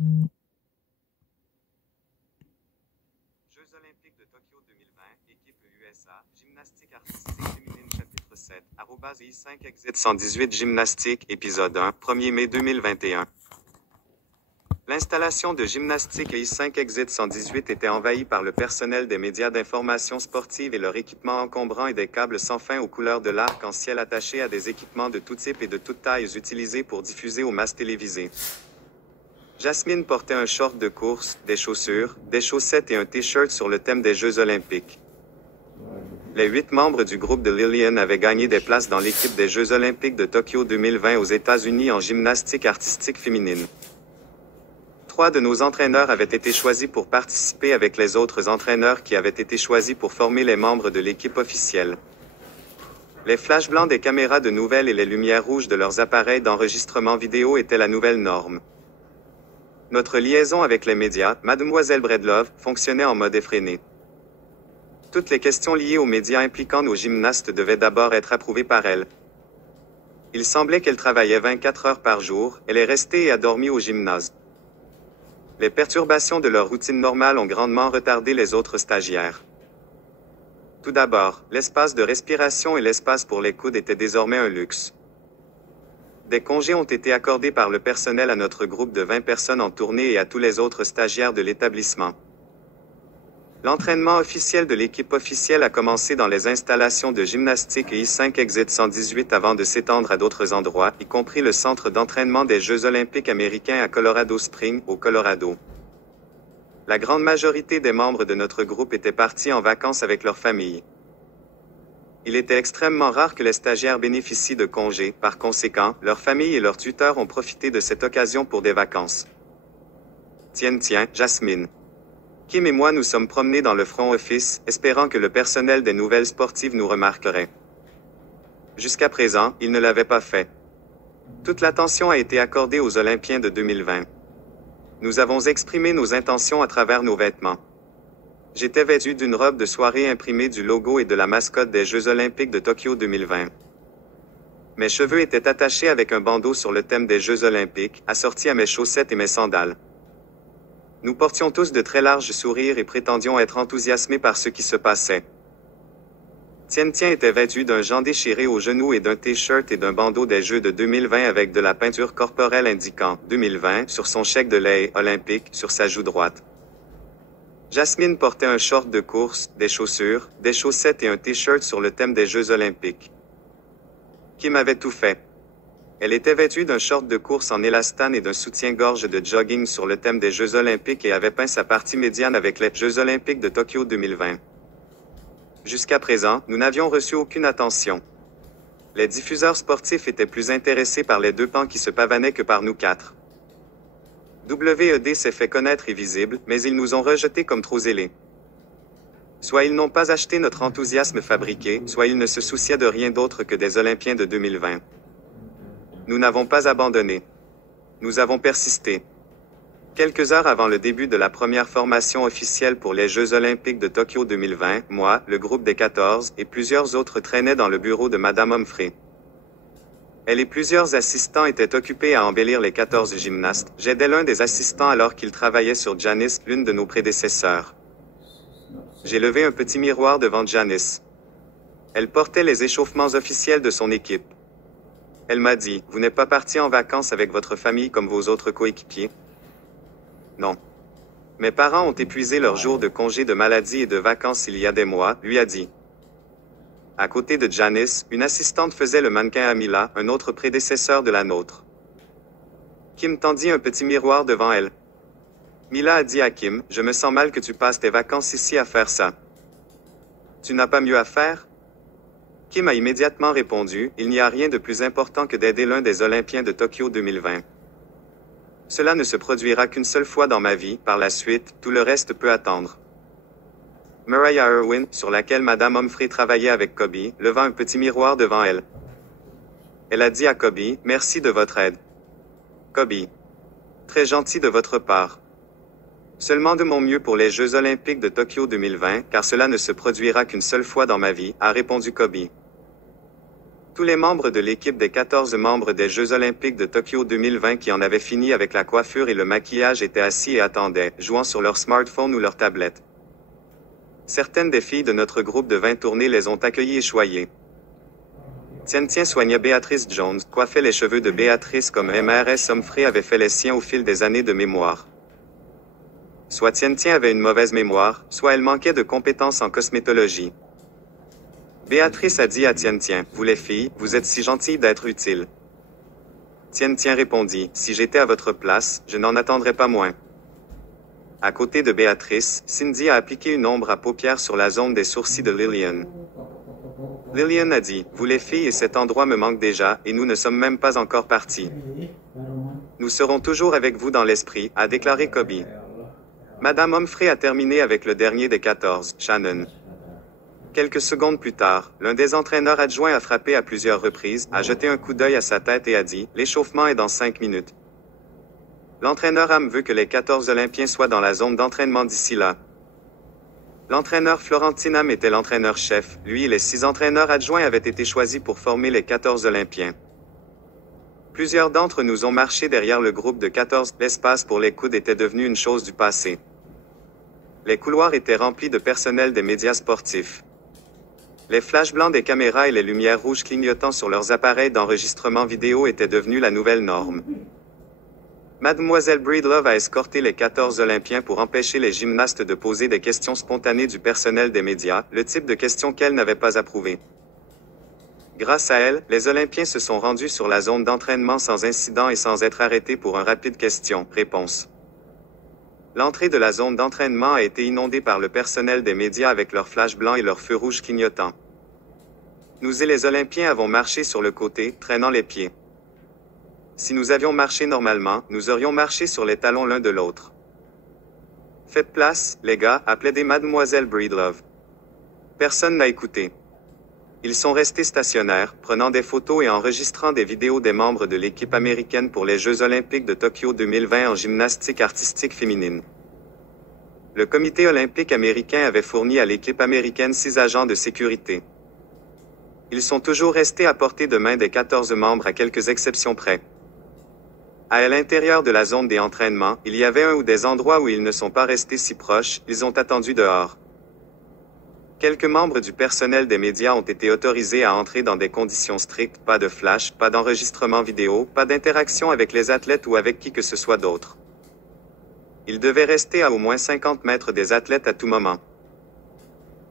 Jeux olympiques de Tokyo 2020, équipe USA, gymnastique artistique féminine chapitre 7, @I5 Exit 118 gymnastique, épisode 1, 1er mai 2021. L'installation de gymnastique I5 Exit 118 était envahie par le personnel des médias d'information sportive et leur équipement encombrant et des câbles sans fin aux couleurs de l'arc-en-ciel attachés à des équipements de tout type et de toutes tailles utilisés pour diffuser aux masses télévisées. Jasmine portait un short de course, des chaussures, des chaussettes et un t-shirt sur le thème des Jeux olympiques. Les 8 membres du groupe de Lillian avaient gagné des places dans l'équipe des Jeux olympiques de Tokyo 2020 aux États-Unis en gymnastique artistique féminine. 3 de nos entraîneurs avaient été choisis pour participer avec les autres entraîneurs qui avaient été choisis pour former les membres de l'équipe officielle. Les flashs blancs des caméras de nouvelles et les lumières rouges de leurs appareils d'enregistrement vidéo étaient la nouvelle norme. Notre liaison avec les médias, Mademoiselle Bredlove, fonctionnait en mode effréné. Toutes les questions liées aux médias impliquant nos gymnastes devaient d'abord être approuvées par elle. Il semblait qu'elle travaillait 24 heures par jour, elle est restée et a dormi au gymnase. Les perturbations de leur routine normale ont grandement retardé les autres stagiaires. Tout d'abord, l'espace de respiration et l'espace pour les coudes étaient désormais un luxe. Des congés ont été accordés par le personnel à notre groupe de 20 personnes en tournée et à tous les autres stagiaires de l'établissement. L'entraînement officiel de l'équipe officielle a commencé dans les installations de gymnastique I5 Exit 118 avant de s'étendre à d'autres endroits, y compris le centre d'entraînement des Jeux olympiques américains à Colorado Springs, au Colorado. La grande majorité des membres de notre groupe étaient partis en vacances avec leurs familles. Il était extrêmement rare que les stagiaires bénéficient de congés, par conséquent, leurs familles et leurs tuteurs ont profité de cette occasion pour des vacances. Tiens, Jasmine. Kim et moi nous sommes promenés dans le front office, espérant que le personnel des nouvelles sportives nous remarquerait. Jusqu'à présent, il ne l'avait pas fait. Toute l'attention a été accordée aux Olympiens de 2020. Nous avons exprimé nos intentions à travers nos vêtements. J'étais vêtu d'une robe de soirée imprimée du logo et de la mascotte des Jeux olympiques de Tokyo 2020. Mes cheveux étaient attachés avec un bandeau sur le thème des Jeux olympiques, assorti à mes chaussettes et mes sandales. Nous portions tous de très larges sourires et prétendions être enthousiasmés par ce qui se passait. Tien était vêtu d'un jean déchiré aux genoux et d'un t-shirt et d'un bandeau des Jeux de 2020 avec de la peinture corporelle indiquant « 2020 » sur son chèque de lait olympique sur sa joue droite. Jasmine portait un short de course, des chaussures, des chaussettes et un t-shirt sur le thème des Jeux olympiques. Kim avait tout fait. Elle était vêtue d'un short de course en élastane et d'un soutien-gorge de jogging sur le thème des Jeux olympiques et avait peint sa partie médiane avec les Jeux olympiques de Tokyo 2020. Jusqu'à présent, nous n'avions reçu aucune attention. Les diffuseurs sportifs étaient plus intéressés par les 2 pans qui se pavanaient que par nous 4. WED s'est fait connaître et visible, mais ils nous ont rejetés comme trop zélés. Soit ils n'ont pas acheté notre enthousiasme fabriqué, soit ils ne se souciaient de rien d'autre que des Olympiens de 2020. Nous n'avons pas abandonné. Nous avons persisté. Quelques heures avant le début de la première formation officielle pour les Jeux olympiques de Tokyo 2020, moi, le groupe des 14 et plusieurs autres traînaient dans le bureau de Madame Humphrey. Elle et plusieurs assistants étaient occupés à embellir les 14 gymnastes. J'aidais l'un des assistants alors qu'il travaillait sur Janice, l'une de nos prédécesseurs. J'ai levé un petit miroir devant Janice. Elle portait les échauffements officiels de son équipe. Elle m'a dit, « Vous n'êtes pas parti en vacances avec votre famille comme vos autres coéquipiers? » Non. Mes parents ont épuisé leur jour de congé de maladie et de vacances il y a des mois, lui a dit. À côté de Janice, une assistante faisait le mannequin à Mila, un autre prédécesseur de la nôtre. Kim tendit un petit miroir devant elle. Mila a dit à Kim, « Je me sens mal que tu passes tes vacances ici à faire ça. Tu n'as pas mieux à faire? » Kim a immédiatement répondu, « Il n'y a rien de plus important que d'aider l'un des Olympiens de Tokyo 2020. Cela ne se produira qu'une seule fois dans ma vie, par la suite, tout le reste peut attendre. » Mariah Irwin, sur laquelle Madame Humphrey travaillait avec Kobe, leva un petit miroir devant elle. Elle a dit à Kobe, « Merci de votre aide. » Kobe. Très gentil de votre part. Seulement de mon mieux pour les Jeux olympiques de Tokyo 2020, car cela ne se produira qu'une seule fois dans ma vie, a répondu Kobe. Tous les membres de l'équipe des 14 membres des Jeux olympiques de Tokyo 2020 qui en avaient fini avec la coiffure et le maquillage étaient assis et attendaient, jouant sur leur smartphone ou leur tablette. Certaines des filles de notre groupe de 20 tournées les ont accueillies et choyées. Tian soignait Béatrice Jones, coiffait les cheveux de Béatrice comme Mrs. Humphrey avait fait les siens au fil des années de mémoire. Soit Tian avait une mauvaise mémoire, soit elle manquait de compétences en cosmétologie. Béatrice a dit à Tian, vous les filles, vous êtes si gentilles d'être utiles. Tian répondit, si j'étais à votre place, je n'en attendrais pas moins. À côté de Béatrice, Cindy a appliqué une ombre à paupières sur la zone des sourcils de Lillian. Lillian a dit, vous les filles et cet endroit me manque déjà, et nous ne sommes même pas encore partis. Nous serons toujours avec vous dans l'esprit, a déclaré Kobe. Madame Humphrey a terminé avec le dernier des 14, Shannon. Quelques secondes plus tard, l'un des entraîneurs adjoints a frappé à plusieurs reprises, a jeté un coup d'œil à sa tête et a dit, l'échauffement est dans 5 minutes. L'entraîneur Ham veut que les 14 Olympiens soient dans la zone d'entraînement d'ici là. L'entraîneur Florentine Ham était l'entraîneur-chef, lui et les 6 entraîneurs adjoints avaient été choisis pour former les 14 Olympiens. Plusieurs d'entre nous ont marché derrière le groupe de 14, l'espace pour les coudes était devenu une chose du passé. Les couloirs étaient remplis de personnel des médias sportifs. Les flashs blancs des caméras et les lumières rouges clignotant sur leurs appareils d'enregistrement vidéo étaient devenus la nouvelle norme. Mademoiselle Breedlove a escorté les 14 Olympiens pour empêcher les gymnastes de poser des questions spontanées du personnel des médias, le type de questions qu'elle n'avait pas approuvées. Grâce à elle, les Olympiens se sont rendus sur la zone d'entraînement sans incident et sans être arrêtés pour un rapide question-réponse. L'entrée de la zone d'entraînement a été inondée par le personnel des médias avec leurs flashs blancs et leurs feux rouges clignotants. Nous et les Olympiens avons marché sur le côté, traînant les pieds. Si nous avions marché normalement, nous aurions marché sur les talons l'un de l'autre. Faites place, les gars, a plaidé Mademoiselle Breedlove. Personne n'a écouté. Ils sont restés stationnaires, prenant des photos et enregistrant des vidéos des membres de l'équipe américaine pour les Jeux olympiques de Tokyo 2020 en gymnastique artistique féminine. Le comité olympique américain avait fourni à l'équipe américaine 6 agents de sécurité. Ils sont toujours restés à portée de main des 14 membres à quelques exceptions près. À l'intérieur de la zone des entraînements, il y avait un ou des endroits où ils ne sont pas restés si proches, ils ont attendu dehors. Quelques membres du personnel des médias ont été autorisés à entrer dans des conditions strictes, pas de flash, pas d'enregistrement vidéo, pas d'interaction avec les athlètes ou avec qui que ce soit d'autre. Ils devaient rester à au moins 50 mètres des athlètes à tout moment.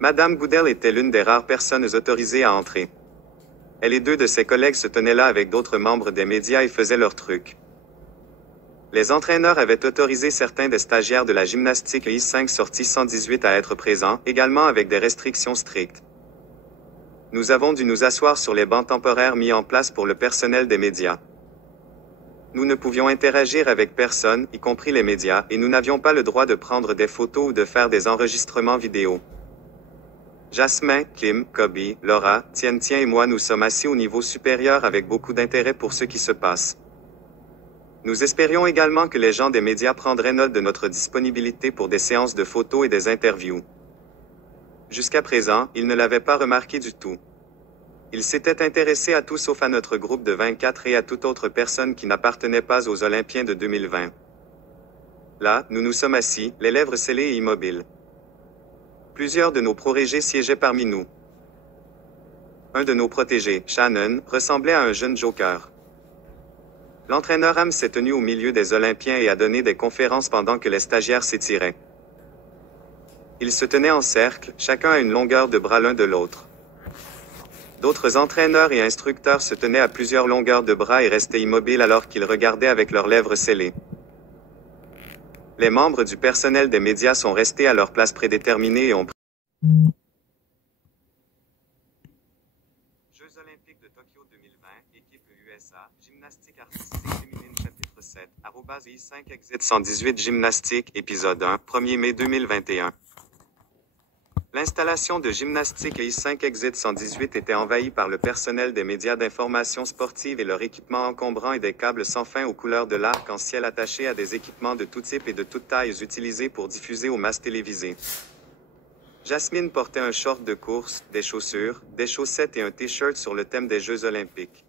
Madame Goodell était l'une des rares personnes autorisées à entrer. Elle et 2 de ses collègues se tenaient là avec d'autres membres des médias et faisaient leur truc. Les entraîneurs avaient autorisé certains des stagiaires de la gymnastique I5 sortie 118 à être présents, également avec des restrictions strictes. Nous avons dû nous asseoir sur les bancs temporaires mis en place pour le personnel des médias. Nous ne pouvions interagir avec personne, y compris les médias, et nous n'avions pas le droit de prendre des photos ou de faire des enregistrements vidéo. Jasmin, Kim, Kobe, Laura, Tien et moi nous sommes assis au niveau supérieur avec beaucoup d'intérêt pour ce qui se passe. Nous espérions également que les gens des médias prendraient note de notre disponibilité pour des séances de photos et des interviews. Jusqu'à présent, ils ne l'avaient pas remarqué du tout. Ils s'étaient intéressés à tout sauf à notre groupe de 24 et à toute autre personne qui n'appartenait pas aux Olympiens de 2020. Là, nous nous sommes assis, les lèvres scellées et immobiles. Plusieurs de nos protégés siégeaient parmi nous. Un de nos protégés, Shannon, ressemblait à un jeune joker. L'entraîneur Ham s'est tenu au milieu des Olympiens et a donné des conférences pendant que les stagiaires s'étiraient. Ils se tenaient en cercle, chacun à une longueur de bras l'un de l'autre. D'autres entraîneurs et instructeurs se tenaient à plusieurs longueurs de bras et restaient immobiles alors qu'ils regardaient avec leurs lèvres scellées. Les membres du personnel des médias sont restés à leur place prédéterminée et ont pris. Jeux olympiques de Tokyo 2020, équipe USA, gymnastique artistique féminine chapitre 7, @I5 Exit 118 gymnastique, épisode 1, 1er mai 2021. L'installation de gymnastique I5 Exit 118 était envahie par le personnel des médias d'information sportive et leur équipement encombrant et des câbles sans fin aux couleurs de l'arc-en-ciel attachés à des équipements de tout type et de toute taille utilisés pour diffuser aux masses télévisées. Jasmine portait un short de course, des chaussures, des chaussettes et un t-shirt sur le thème des Jeux olympiques.